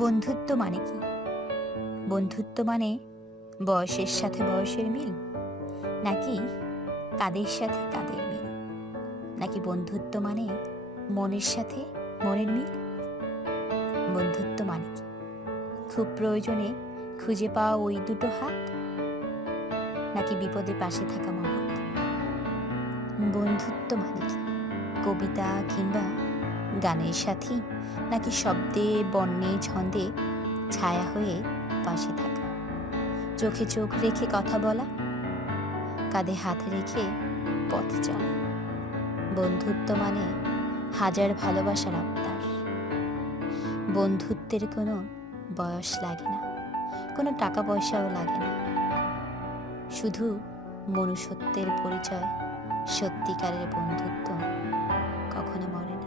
বন্ধুত্ব মানে কি? বন্ধুত্ব মানে বয়সের সাথে বয়সের মিল, নাকি কাঁধের সাথে কাঁধের মিল, নাকি বন্ধুত্ব মানে মনের সাথে মনের মিল? বন্ধুত্ব মানে কি? খুব প্রয়োজনে খুঁজে পাওয়া ওই দুটো হাত, নাকি বিপদে পাশে থাকা মহৎ? বন্ধুত্ব মানে কি? কবিতা কিংবা গানের সাথী, নাকি শব্দে বর্ণে ছন্দে ছায়া হয়ে পাশে থাকা, চোখে চোখ রেখে কথা বলা, কাঁধে হাত রেখে পথ চলা? বন্ধুত্ব মানে হাজার ভালোবাসার আবদার। বন্ধুত্বের কোনো বয়স লাগে না, কোনো টাকা পয়সাও লাগে না, শুধু মনুষ্যত্বের পরিচয়। সত্যিকারের বন্ধুত্ব কখনো মরে না।